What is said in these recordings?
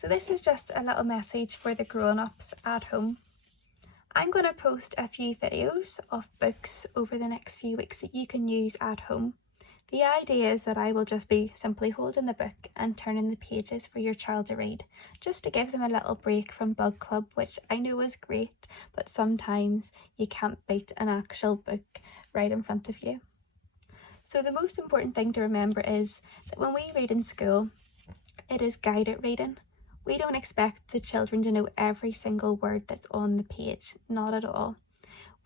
So this is just a little message for the grown-ups at home. I'm going to post a few videos of books over the next few weeks that you can use at home. The idea is that I will just be simply holding the book and turning the pages for your child to read, just to give them a little break from Book Club, which I know is great, but sometimes you can't beat an actual book right in front of you. So the most important thing to remember is that when we read in school, it is guided reading. We don't expect the children to know every single word that's on the page, not at all.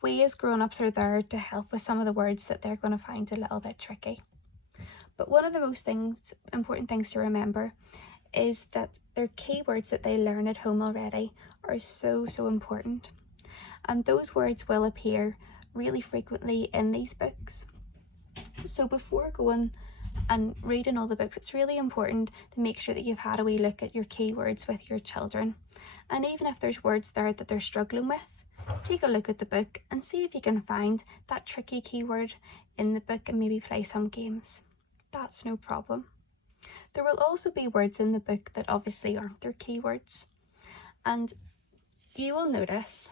We as grown-ups are there to help with some of the words that they're going to find a little bit tricky. But one of the most important things to remember is that their keywords that they learn at home already are so important. And those words will appear really frequently in these books. So before going and reading all the books, it's really important to make sure that you've had a wee look at your keywords with your children. And even if there's words there that they're struggling with, take a look at the book and see if you can find that tricky keyword in the book and maybe play some games. That's no problem. There will also be words in the book that obviously aren't their keywords. And you will notice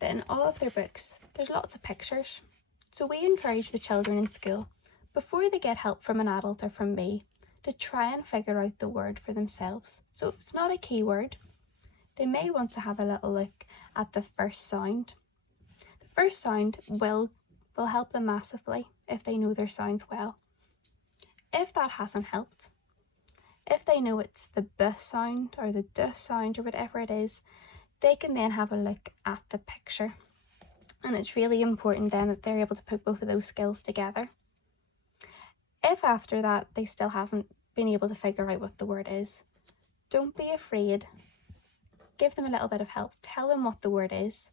that in all of their books, there's lots of pictures. So we encourage the children in school, before they get help from an adult or from me, to try and figure out the word for themselves. So if it's not a keyword, they may want to have a little look at the first sound. The first sound will help them massively if they know their sounds well. If that hasn't helped, if they know it's the B sound or the D sound or whatever it is, they can then have a look at the picture. And it's really important then that they're able to put both of those skills together. If after that they still haven't been able to figure out what the word is, don't be afraid. Give them a little bit of help. Tell them what the word is.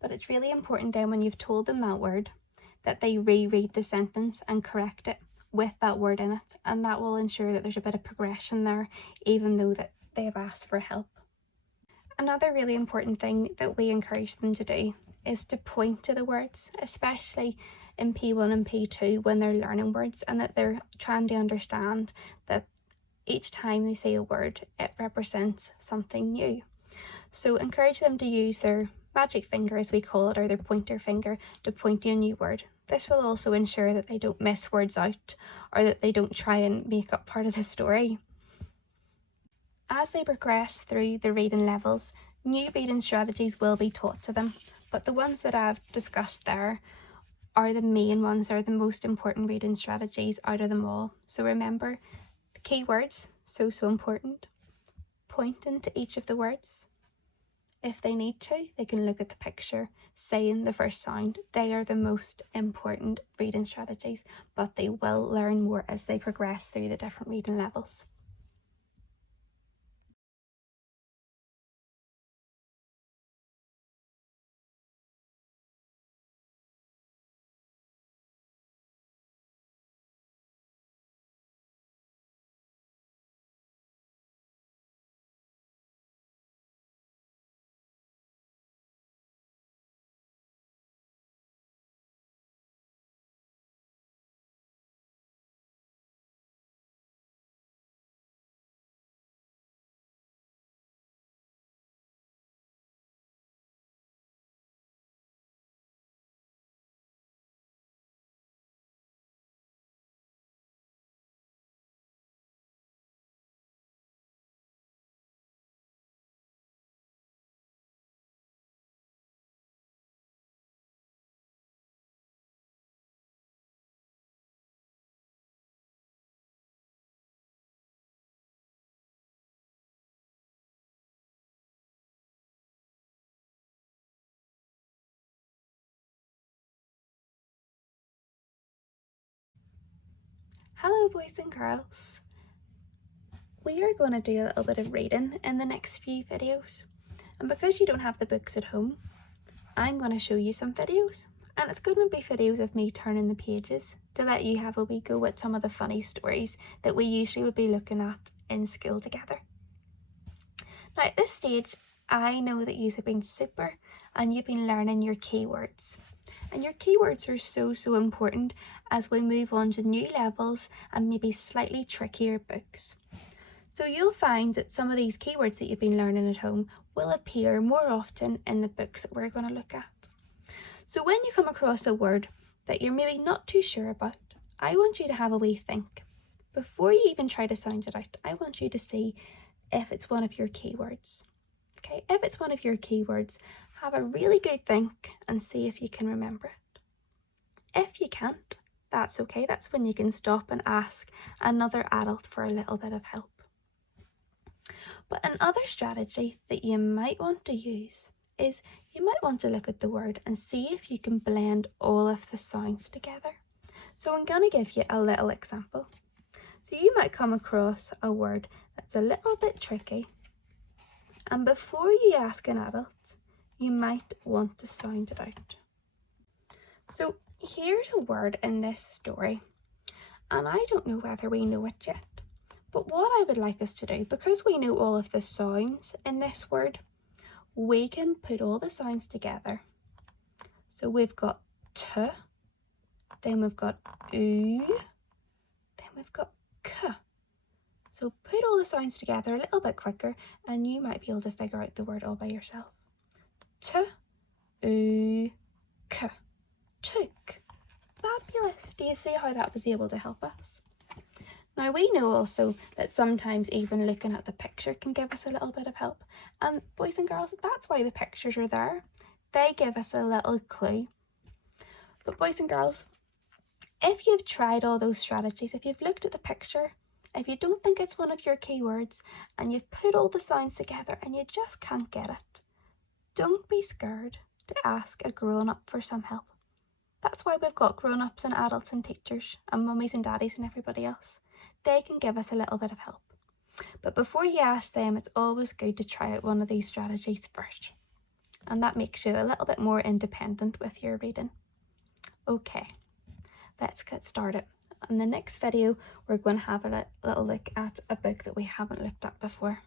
But it's really important then when you've told them that word, that they reread the sentence and correct it with that word in it. And that will ensure that there's a bit of progression there, even though that they have asked for help. Another really important thing that we encourage them to do is to point to the words, especially in P1 and P2 when they're learning words, and that they're trying to understand that each time they say a word, it represents something new. So encourage them to use their magic finger, as we call it, or their pointer finger, to point to a new word. This will also ensure that they don't miss words out, or that they don't try and make up part of the story. As they progress through the reading levels, new reading strategies will be taught to them, but the ones that I've discussed there are the main ones, are the most important reading strategies out of them all. So remember, the keywords, so important. Pointing to each of the words. If they need to, they can look at the picture, saying the first sound. They are the most important reading strategies, but they will learn more as they progress through the different reading levels. Hello boys and girls. We are going to do a little bit of reading in the next few videos. And because you don't have the books at home, I'm going to show you some videos. And it's going to be videos of me turning the pages to let you have a wee go at some of the funny stories that we usually would be looking at in school together. Now at this stage, I know that you have been super and you've been learning your keywords. And your keywords are so important as we move on to new levels and maybe slightly trickier books. So you'll find that some of these keywords that you've been learning at home will appear more often in the books that we're going to look at. So when you come across a word that you're maybe not too sure about, I want you to have a wee think. Before you even try to sound it out, I want you to see if it's one of your keywords. Okay, if it's one of your keywords, have a really good think and see if you can remember it. If you can't, that's okay. That's when you can stop and ask another adult for a little bit of help. But another strategy that you might want to use is you might want to look at the word and see if you can blend all of the sounds together. So I'm going to give you a little example. So you might come across a word that's a little bit tricky, and before you ask an adult, you might want to sound it out. So here's a word in this story, and I don't know whether we know it yet, but what I would like us to do, because we know all of the sounds in this word, we can put all the sounds together. So we've got t, then we've got oo, then we've got k. So put all the sounds together a little bit quicker and you might be able to figure out the word all by yourself. T, oo, k. Took. Fabulous. Do you see how that was able to help us? Now we know also that sometimes even looking at the picture can give us a little bit of help. And boys and girls, that's why the pictures are there. They give us a little clue. But boys and girls, if you've tried all those strategies, if you've looked at the picture, if you don't think it's one of your keywords and you've put all the sounds together and you just can't get it, don't be scared to ask a grown-up for some help. That's why we've got grown-ups and adults and teachers and mummies and daddies and everybody else. They can give us a little bit of help. But before you ask them, it's always good to try out one of these strategies first. And that makes you a little bit more independent with your reading. Okay, let's get started. In the next video, we're going to have a little look at a book that we haven't looked at before.